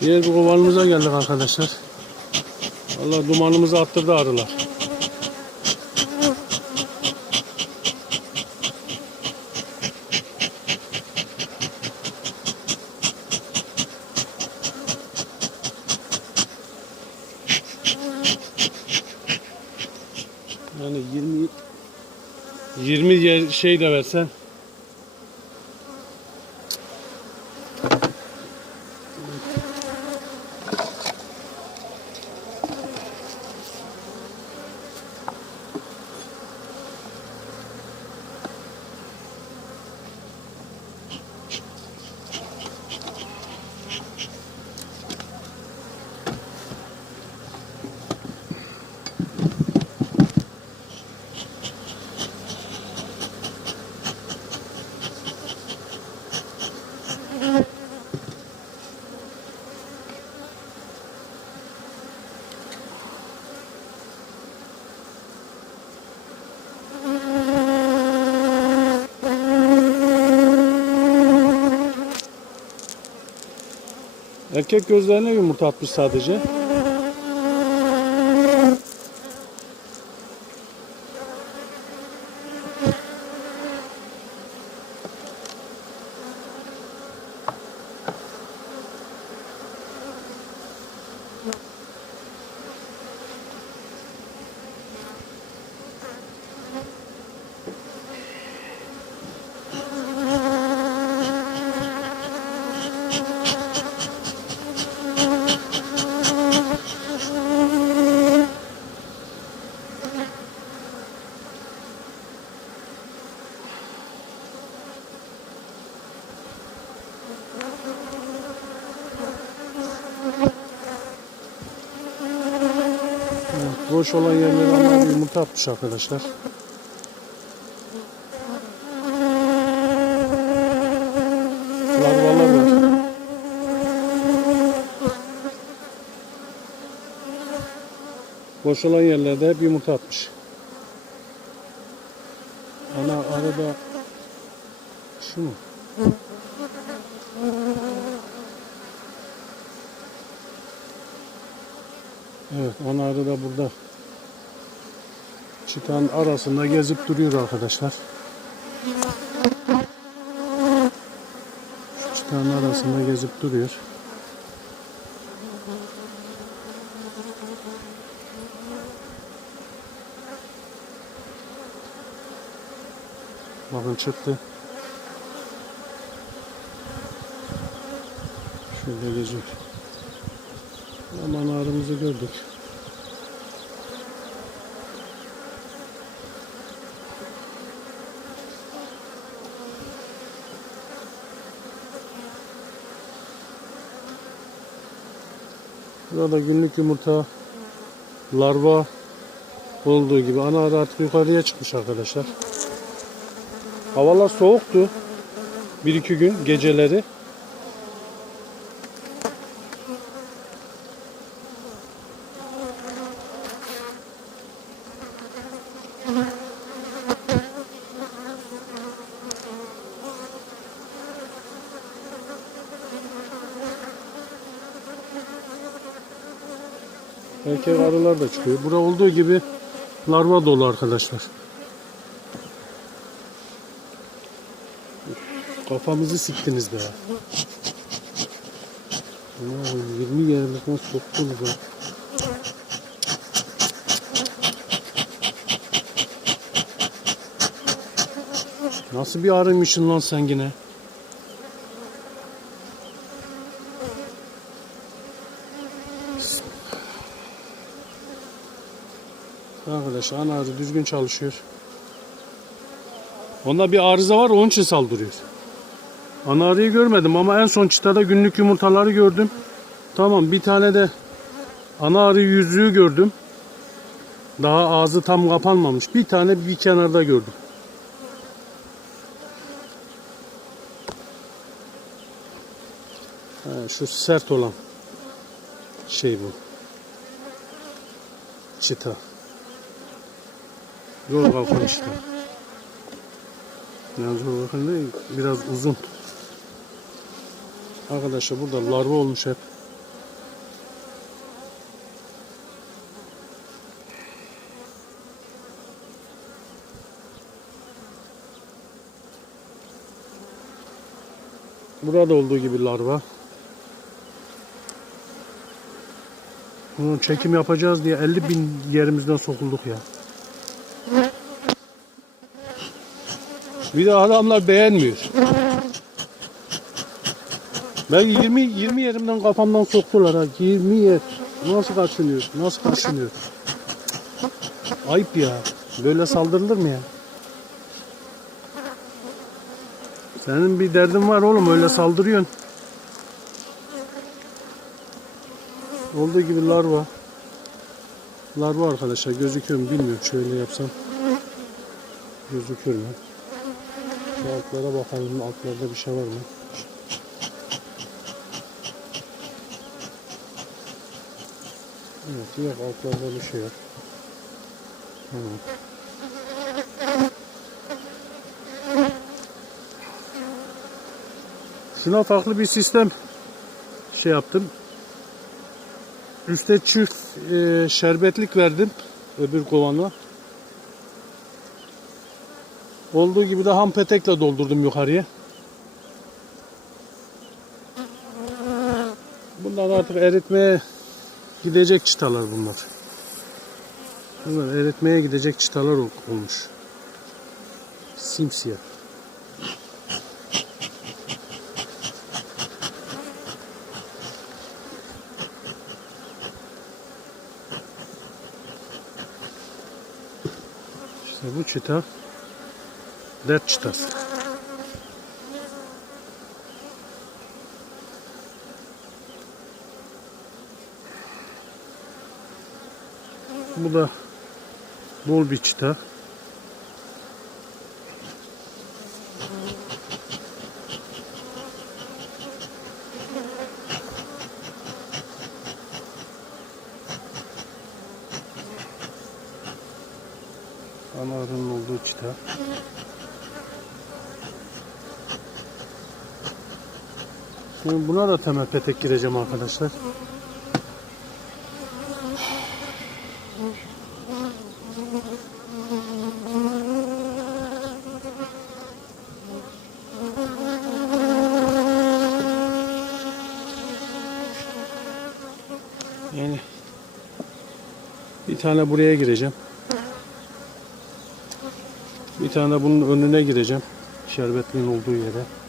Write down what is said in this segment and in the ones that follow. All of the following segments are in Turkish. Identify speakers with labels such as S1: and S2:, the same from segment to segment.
S1: Diğer bir kovanımıza geldik arkadaşlar. Vallahi dumanımızı attırdı arılar. Yani 20 20 yer şey de versen Erkek gözlerine yumurta atmış sadece. Evet, boş olan yerlere bir yumurta atmış arkadaşlar. Larvalar var. Boş olan yerlerde hep yumurta atmış. Ana arada şu mu? Evet, ana arı da burada. Çıtan arasında gezip duruyor arkadaşlar. Çıtan arasında gezip duruyor. Bakın çıktı. Şöyle geziyor. Aman ağrımızı gördük. Burada günlük yumurta, larva olduğu gibi ana arı artık yukarıya çıkmış arkadaşlar. Havalar soğuktu. Bir iki gün geceleri. Erkek arılar da çıkıyor. Bura olduğu gibi larva dolu arkadaşlar. Kafamızı siktiniz be. Oo, 20 yerlik nasıl soktunuz be. Nasıl bir arıymışsın lan sen yine? Arkadaşlar ana düzgün çalışıyor. Onda bir arıza var onun için saldırıyor. Ana görmedim ama en son çıtada günlük yumurtaları gördüm. Tamam bir tane de ana arı yüzüğü gördüm. Daha ağzı tam kapanmamış. Bir tane bir kenarda gördüm. Ha, şu sert olan şey bu. Çıta. Yol balkon işte. Mevzu bakın değil, biraz uzun. Arkadaşlar burada larva olmuş hep. Burada olduğu gibi larva. Bunun çekim yapacağız diye 50 bin yerimizden sokulduk ya. Bir de adamlar beğenmiyor. Ben 20 20 yerimden kafamdan soktular ha. 20 yer. Nasıl kaçınıyor? Nasıl kaçınıyor? Ayıp ya. Böyle saldırılır mı ya? Senin bir derdin var oğlum öyle saldırıyorsun. Olduğu gibi larva. Larva arkadaşlar gözüküyor mu bilmiyorum. Şöyle yapsam. Gözüküyor mu? Şu altlara bakalım. Altlarda bir şey var mı? Evet yok altlarda bir şey yok. Tamam. Şuna farklı bir sistem şey yaptım. Üste çift e, şerbetlik verdim öbür kovana. Olduğu gibi de ham petekle doldurdum yukarıya. Bunlar artık eritmeye gidecek çıtalar bunlar. Bunlar eritmeye gidecek çıtalar ol- olmuş. Simsiyah. İşte bu çıta dert çıtası. Bu da bol bir çıta. Ana arının olduğu çıta. Şimdi buna da temel petek gireceğim arkadaşlar. Yani bir tane buraya gireceğim. Bir tane bunun önüne gireceğim. Şerbetliğin olduğu yere.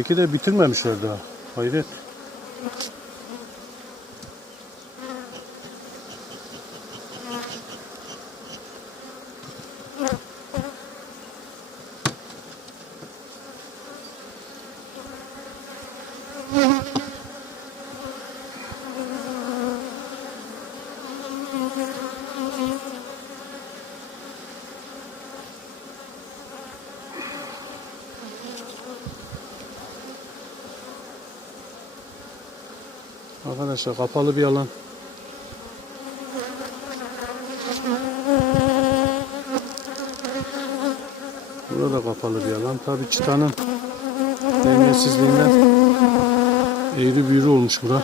S1: Keki de bitirmemişler daha. Hayret. Arkadaşlar kapalı bir alan. Burada kapalı bir alan. Tabi çıtanın dengesizliğinden eğri büğrü olmuş bura.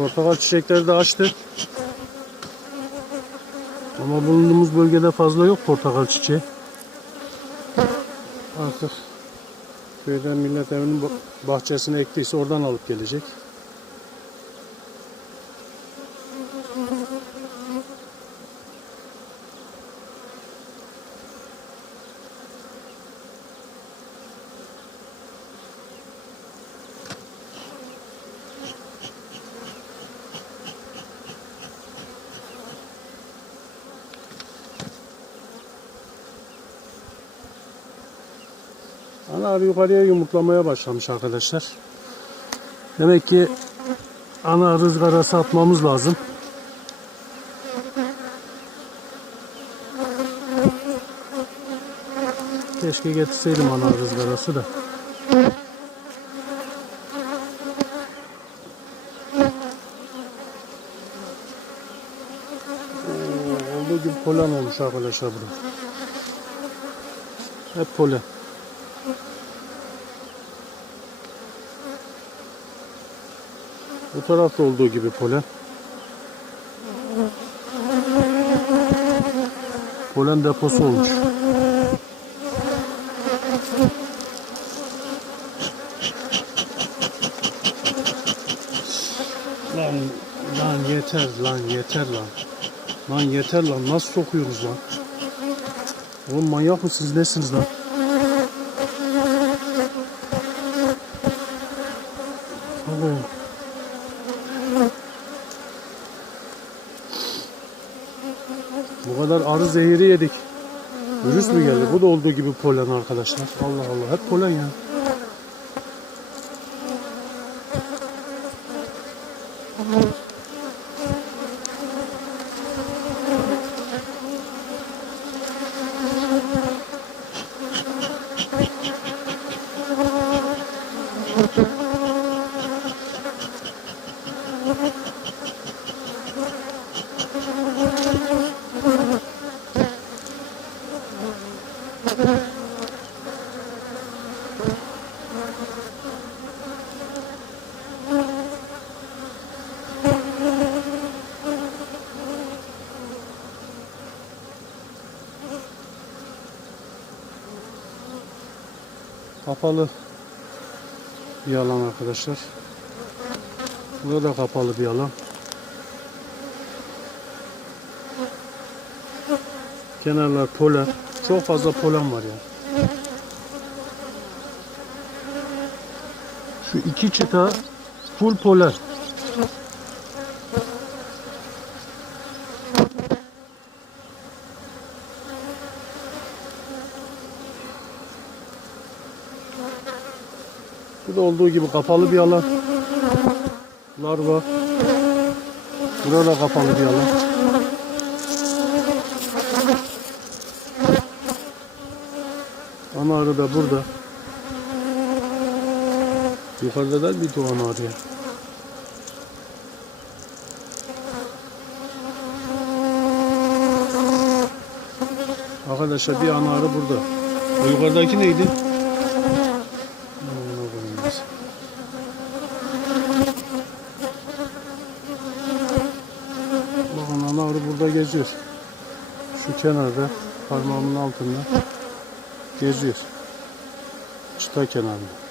S1: Portakal çiçekleri de açtı. Ama bulunduğumuz bölgede fazla yok portakal çiçeği. Artık köyden millet evinin bah- bahçesine ektiyse oradan alıp gelecek. Ana arı yukarıya yumurtlamaya başlamış arkadaşlar. Demek ki ana rızgarası atmamız lazım. Keşke getirseydim ana rızgarası da. Olduğu gibi polen olmuş arkadaşlar burada. Hep polen. Bu tarafta olduğu gibi polen. Polen deposu olmuş. Lan, lan yeter lan yeter lan. Lan yeter lan nasıl sokuyoruz lan? Oğlum manyak mısınız nesiniz lan? Oğlum. Bu kadar arı zehiri yedik. Virüs mü geldi? Bu da olduğu gibi polen arkadaşlar. Allah Allah hep polen ya. Kapalı bir alan arkadaşlar. Burada kapalı bir alan. Kenarlar polen. Çok fazla polen var ya. Şu iki çıta full polen. Olduğu gibi kapalı bir alan. Larva. Burada kapalı bir alan. Ana arı da burada. Yukarıda da bir doğan arı. Arkadaşlar bir ana arı burada. O yukarıdaki neydi? Aman Allah'ım biz. Bakın ana arı burada geziyor. Şu kenarda parmağımın altında geziyor. Çıta kenarında.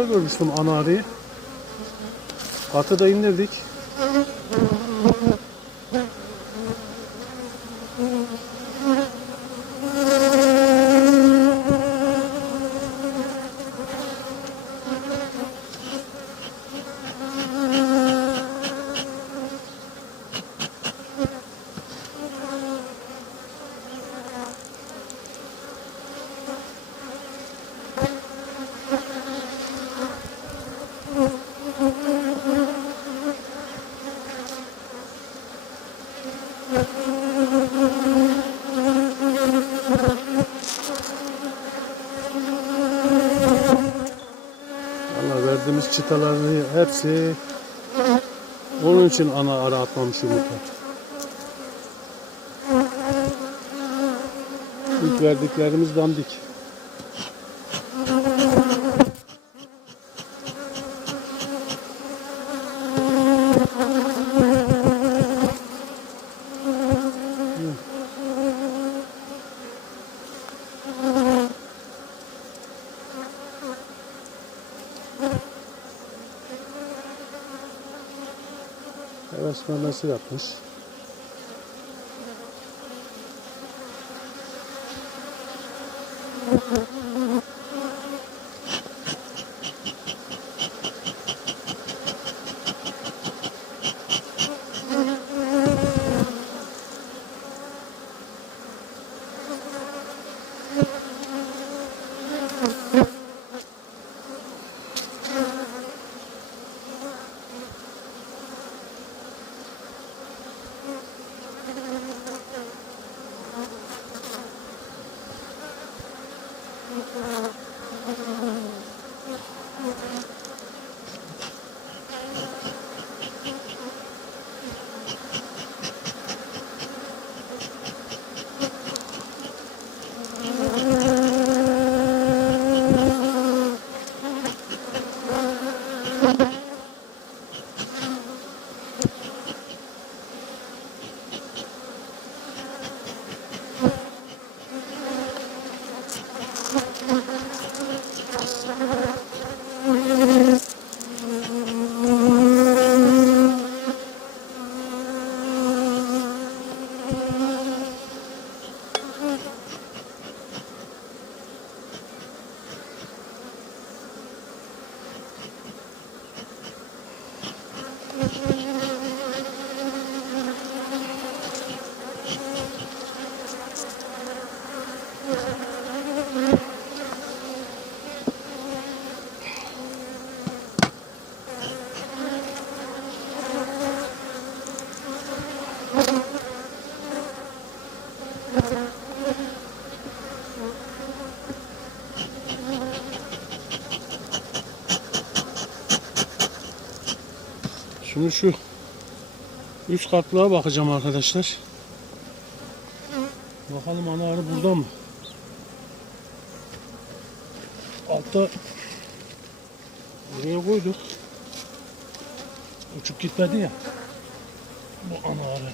S1: Yukarıda görmüştüm ana arıyı. Atı da indirdik. Çıtaların hepsi onun için ana ara atmamış yumurta. İlk verdiklerimiz dandik. Memesi yapmış. Thank you. Şimdi şu üst katlığa bakacağım arkadaşlar. Bakalım ana burada mı? Altta buraya koyduk. Uçup gitmedi ya. Bu ana arı.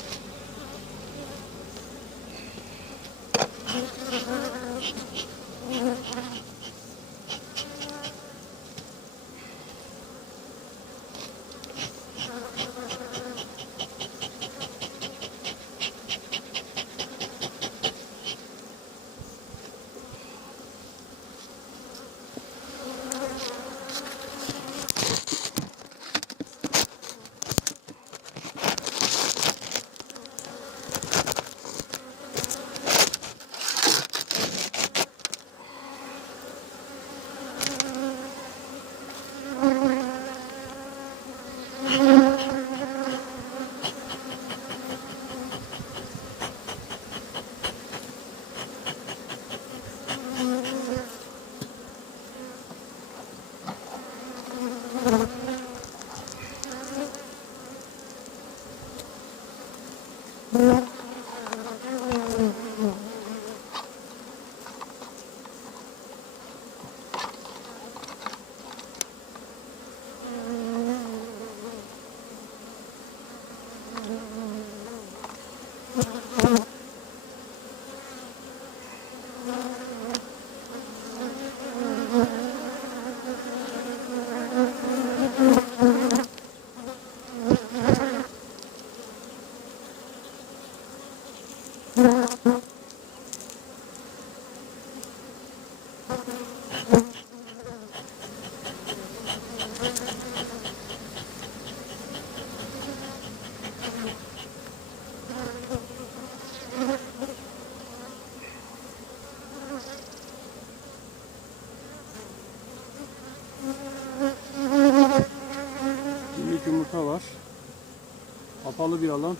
S1: Kapalı bir alan.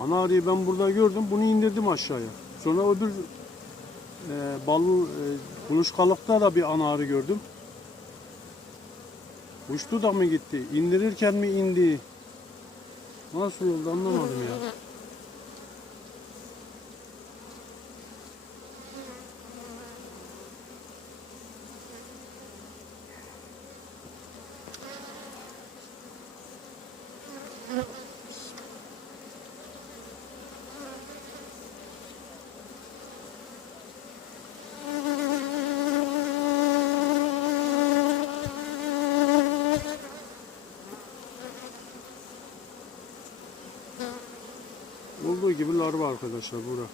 S1: Ana arıyı ben burada gördüm. Bunu indirdim aşağıya. Sonra öbür e, bal e, kuluçkalıkta da bir ana arı gördüm. Uçtu da mı gitti? İndirirken mi indi? Nasıl oldu anlamadım ya. Gibi larva arkadaşlar bura.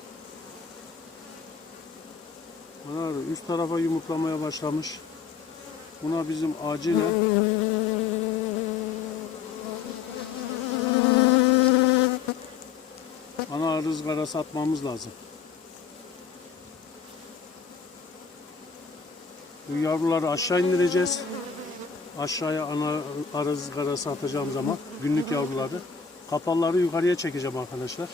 S1: Arı üst tarafa yumurtlamaya başlamış. Buna bizim acilen ana arı ızgarası atmamız lazım. Bu yavruları aşağı indireceğiz. Aşağıya ana arı ızgarası atacağım zaman günlük yavruları. Kapaları yukarıya çekeceğim arkadaşlar.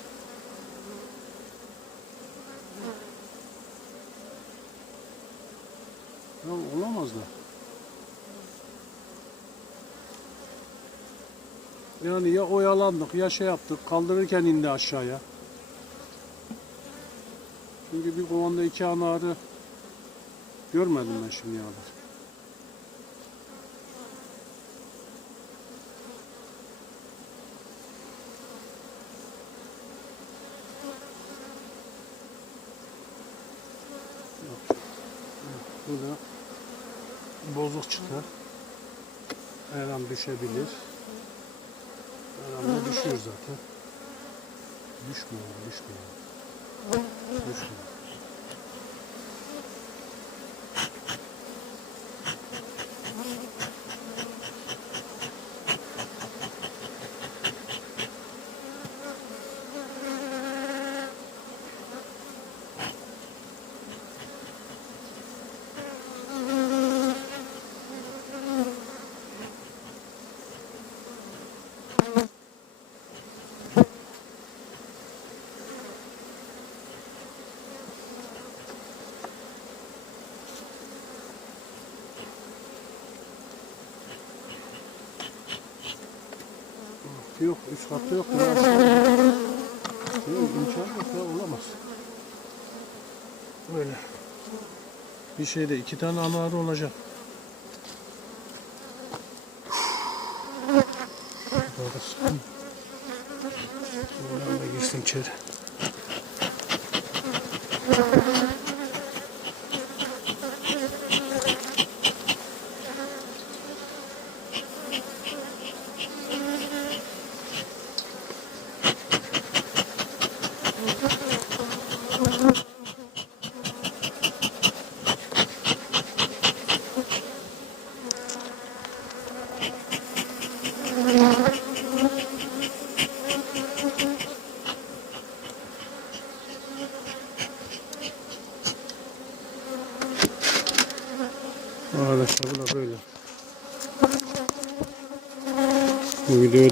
S1: Ya olamazlar. Yani ya oyalandık ya şey yaptık kaldırırken indi aşağıya. Çünkü bir kovanda iki ana arı görmedim ben şimdiye kadar. Bu da bozuk çıktı. Her an düşebilir. Da düşüyor zaten. Düşmüyor, düşmüyor. Düşmüyor. Katta yok. Ya. İmkan yok ya, olamaz. Böyle. Bir şeyde iki tane ana arı olacak. Sıkın. Buradan da girsin içeri.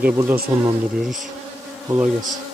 S1: Videoyu da burada sonlandırıyoruz. Kolay gelsin.